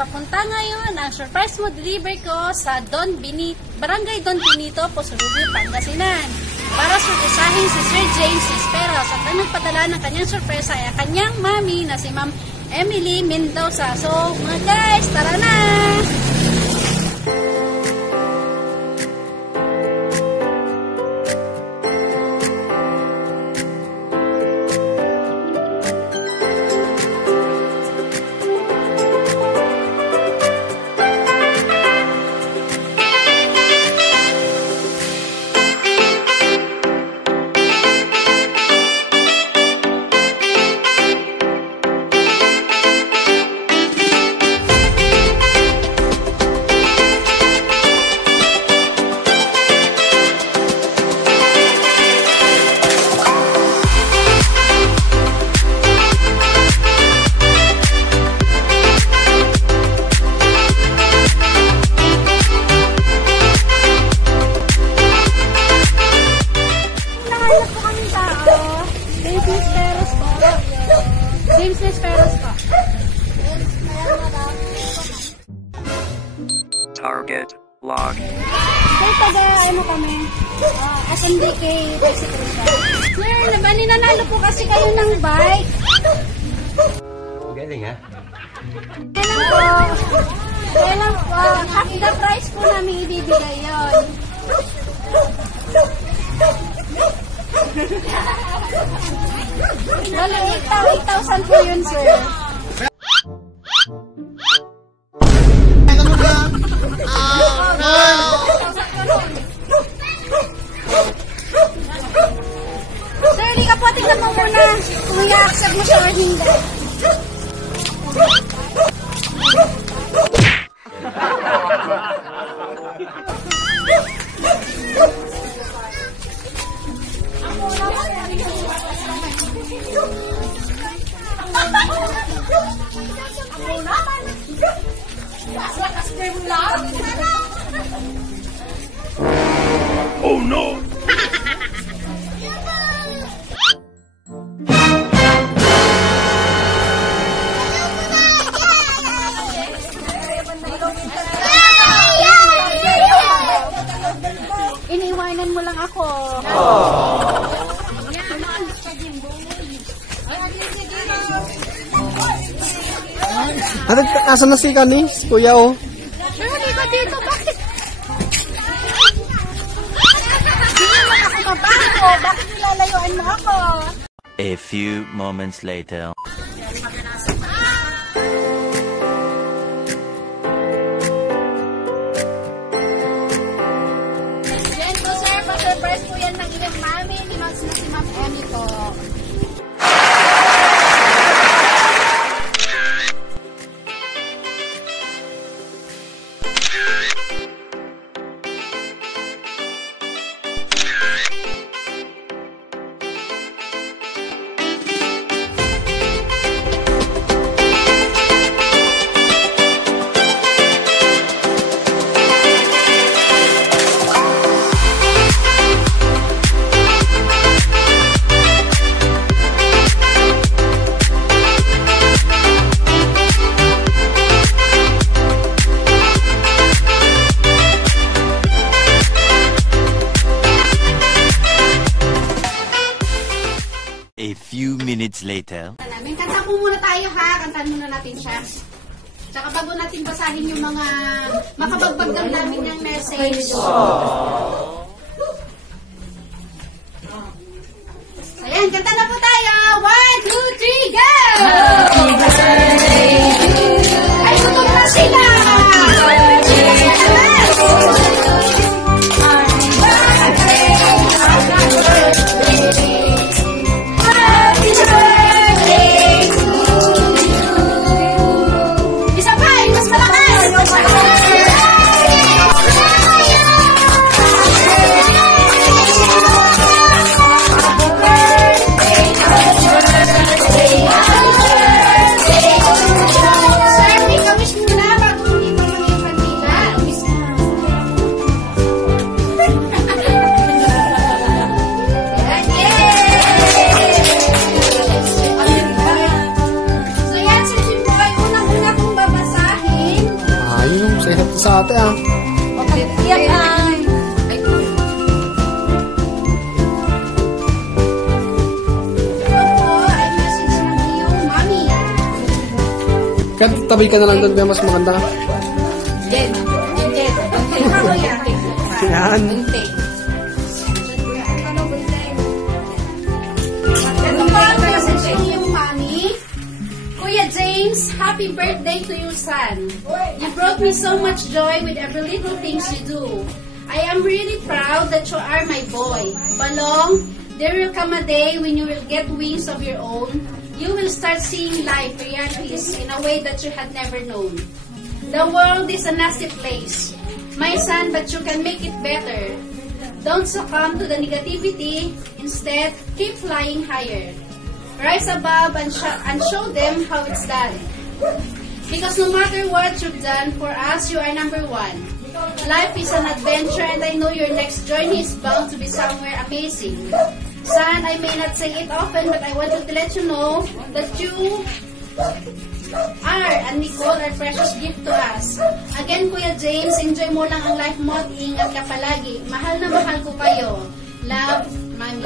papunta ngayon ang surprise mo deliver ko sa Barangay Don Benito, Posurubio, Pangasinan. Para surprisahin si Sir James Esperos at ang nagpadala ng kanyang surpresa ay ang kanyang mami na si Ma'am Emily Mendoza. So mga guys, tara na! James Esperos po. Target Vlog. Sir, taga ano kami? SMDK Bicycle Shop. Sir, nanalo po kasi kayo ng bike. Galing ha? Kailan po, half the price po namin ibibigay yun. Wala, 8,000 po yun, sir. Sir, di ka po, tignan mo muna kung i-accept mo siya or hindi. Oh no! Iniwanan mo lang ako. Asa na si Kanis, kuya oh? Sir, hindi ko dito. Bakit? Hindi mo ako mabaho. Bakit nilalayuan mo ako? A few moments later. Yan po, sir. Pa-surprise po yan ng iyong mami ni Ma'am Emmy po. A few minutes later. Kanta po muna tayo ha. Kantahan muna natin siya. Tsaka bago natin basahin yung mga makabagbag namin yung message. Ayan, kanta na po tayo. 1, 2, 3, go! Happy birthday to you. Ay, gutom na sila! Isa pa, mas malakas! Kaya tabi ka na lang doon, kaya mas maganda. Jen. Yan. Kuya James, happy birthday to you, son. You brought me so much joy with every little things you do. I am really proud that you are my boy. Balong, there will come a day when you will get wings of your own. You will start seeing life realities in a way that you had never known. The world is a nasty place, my son, but you can make it better. Don't succumb to the negativity. Instead, keep flying higher. Rise above and show them how it's done. Because no matter what you've done for us, you are number one. Life is an adventure, and I know your next journey is bound to be somewhere amazing. Son, I may not say it often, but I wanted to let you know that you are and Nicole are precious gift to us. Again, Kuya James, enjoy mo lang ang life mo at ingat ka palagi. Mahal na mahal ko kayo. Love, Mami.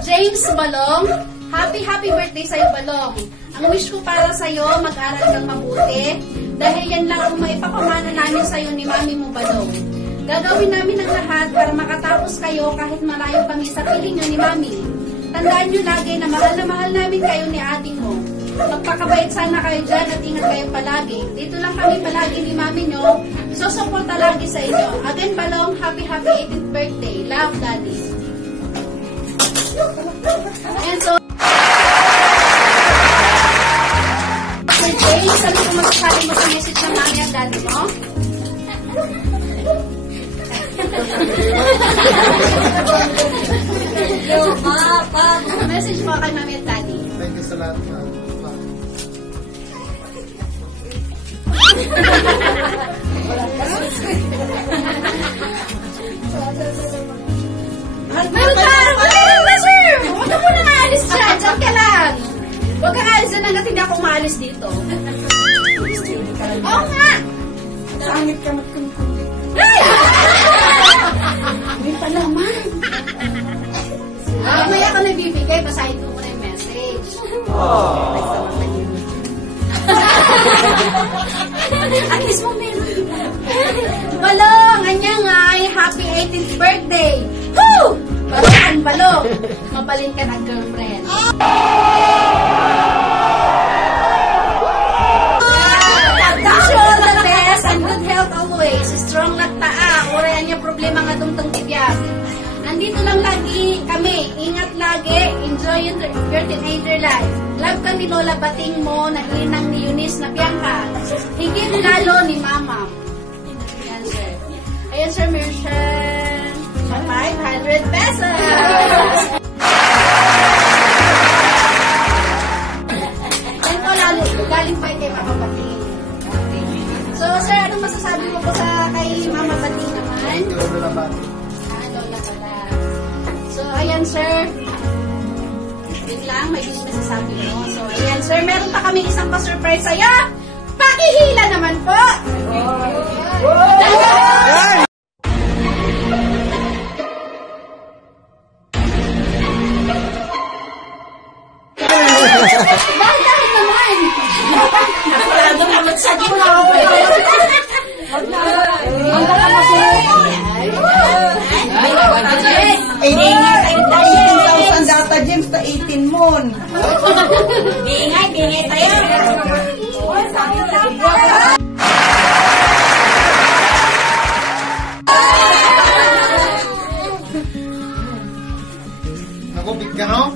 James Balong, happy birthday sa'yo, Balong. Ang wish ko para sa'yo, mag-aral kang mabuti. Dahil yan lang ang maipapamana namin sa'yo ni Mami mo, Balong. Gagawin namin ang lahat para makatapos kayo kahit malayo kami sa piling ni Mami. Tandaan nyo lagi na mahal namin kayo ni ating mo. Magpakabait sana kayo dyan at ingat kayo palagi. Dito lang kami palagi ni Mami nyo. Susuporta lagi sa inyo. Again, Balong, happy 18th birthday. Love, Daddy. And so, Sir James, ano kung masasabi mo sa message ng Mami at Daddy mo? Message mo kay Mami at Daddy. Thank you sa lahat. Meron na, sir! Huwag ka muna maalis dyan. Diyan ka lang. Huwag kang aalis dyan hanggat hindi ako maalis dito. Oo nga! Sangit ka matkumkulit. Ay! May palaman. Mamaya ako nagbibigay, basahin ko muna yung message. At least mo meron. Balong, anyang ay happy 18th birthday. Woo! Balong, balong. Mabalin ka na girlfriend. Wish you all the best and good health always. Strong na taa. Urayan niya problema nga dumtang tibiyag. Nandito lang lagi kami. Ingat lagi. Enjoy your teenager life. Love ka ni Lola Bating mo na inang ni Eunice na Bianca. Higit lalo ni Mama. Ayan, sir. Ayan, sir, Merchant. 500 pesos. Yan po, galing pa kay Mama Bating. So, sir, anong masasabi mo po sa kay Mama Bating naman? Lola Bating. Lola pala. So, ayan, sir. Wait lang, may gusto masasabi mo. So, ayan, sir, meron pa kami isang pa-surprise sa'yo. Pakihila naman po! Bakit naman? Nakulado mo, magsagi mo na ako. Data James na 18 mon. Bingay tayo. Ako, big ka, no?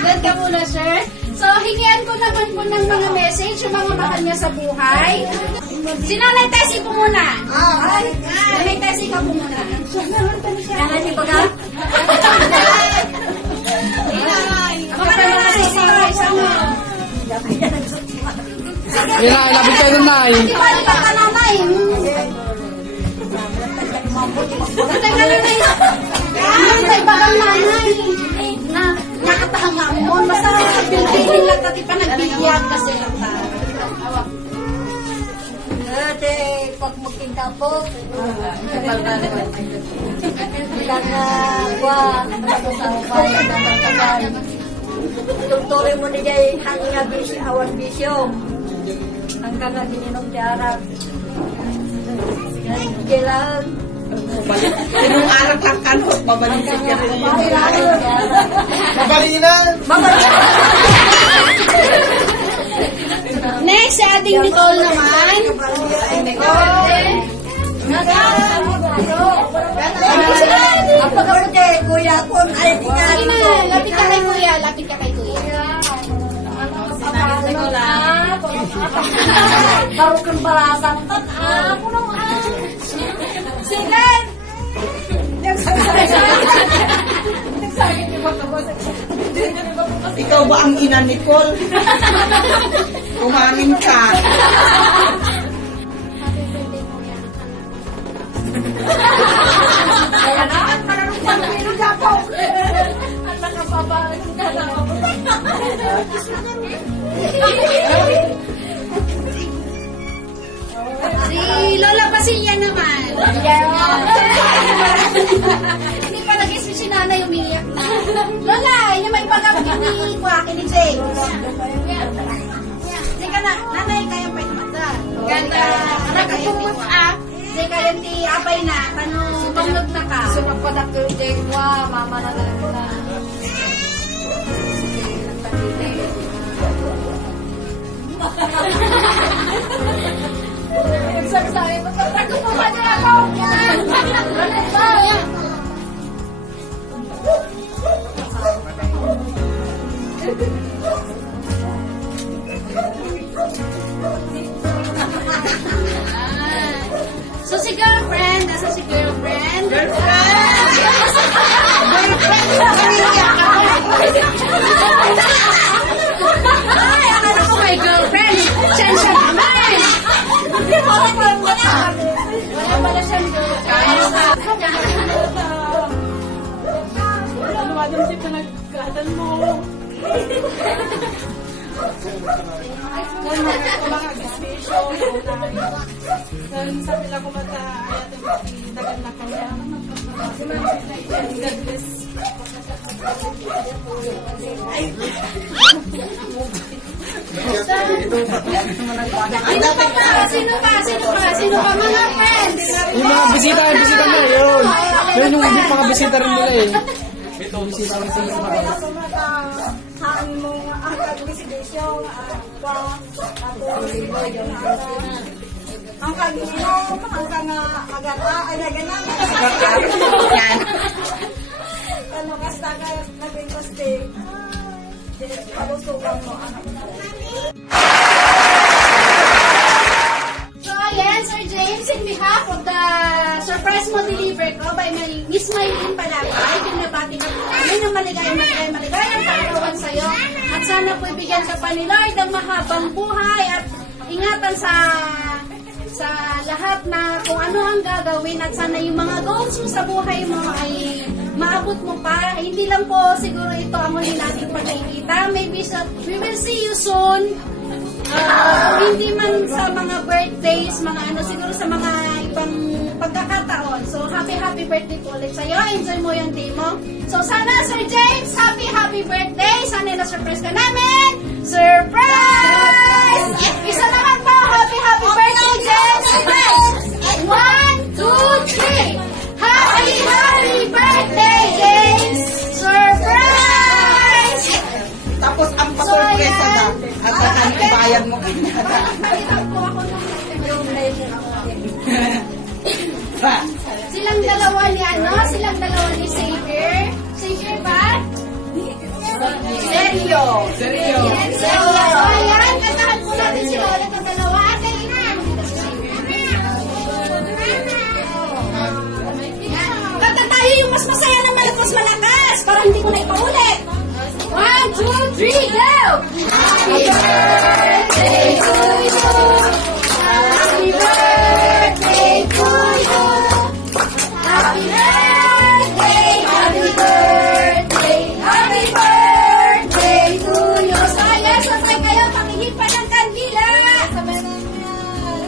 Gan ka muna, sir. So, hingian ko naman po ng mga message, yung mga mahal niya sa buhay. Si Nanay Tessie po muna. Nanay Tessie ka po muna. Nanay Tessie po ka? Mga nanay, sama. Yan na, ilapit kayo nun, Nay. Di ba, di ba ka nanay? Nanay ka nanay. Nanay ba kang nanay? Na, nakatahanga mo. Basta bilhin lang tati pa nagbibiyag kasi lang tayo. Ate, pag magkinta po, wala na kwa, sa upay, Tutuloy mo na dyan hanggang bisyo, awan bisyo. Hanggang na gininom tiarap. Kailangan. Sinong araw kang kanot, babalik ka rin. Mabalinan! Next, si ating Nicole naman. Kuya ko, ay Sige na, lapit ka kay kuya. Lapit ka kay kuya. baru kang barasan. Ako naman. Sige! Ikaw ba ang ina Nicole? Kumamin ka. Kaya na, at marunong pang-ino ka po. At nakapabahan ka na ako. Si Lola Basilia naman. Hindi pa nag-isip si nanay, umiiyak na. Lola, yun yung may pagkakit ni Joaquin ni James. Hindi ka na, nanay, kaya pa yung mata. Ganda, nakatungos Hindi kaya ti apay na, tanong pamlog na ka. So, magpadakil din ko, mama na lang na. Sabi, magpapagod mo ba niya ako? So si girlfriend, nasa si girlfriend? Ay, akala ko may girlfriend. Siya naman. Wala pala siyang girlfriend. Sa pila ko mata ayat yung dagan na kanya. God bless. Sino pa mga friends? Yung mga bisita na yun. Yun yung mga bisita rin nila eh. Bisita rin sila sa mga. Haan mo ang kag-bisibisyon, ang kag-inom, hanggang agata, ay naganang. Yan. Ano, basta ka naging koste. Palusugan mo. So ayan, Sir James, in behalf of the surprise mo deliver ko by Miss Maylene Palagay, pinabati na po kami ng maligayang kaarawan sa'yo. At sana po ibigyan ka pa ni Lord ng mahabang buhay at ingatan sa lahat na kung ano ang gagawin at sana yung mga goals mo sa buhay mo ay maabot mo pa. Hindi lang po siguro ito ang huli nating pagkikita. Maybe we will see you soon. Hindi man sa mga birthdays, mga ano, siguro sa mga ibang pagkakataon. So, happy birthday po ulit sa'yo. Enjoy mo yung day mo. So, sana, Sir James, happy birthday. Sana na-surprise ka namin. Surprise! Isa naman po, happy birthday, James. 1, 2, 3. Happy birthday, James. Surprise! Tapos ang pasurpresa na. At saka bayad mo kinada. Palitan po ako ng silang dalawa ni Xavier. Xavier ba? Seryo. So, ayan, kantahan po natin sila ulit ang dalawa. Ate, kanta tayo yung mas masaya na malakas malakas para hindi ko na ipaulit. 1, 2, 3, go! Happy birthday to you. Happy birthday to you. Happy birthday, happy birthday, happy birthday to you. So, ayan, sabay kayo, pakihipan ng kandila. Sabay na yan.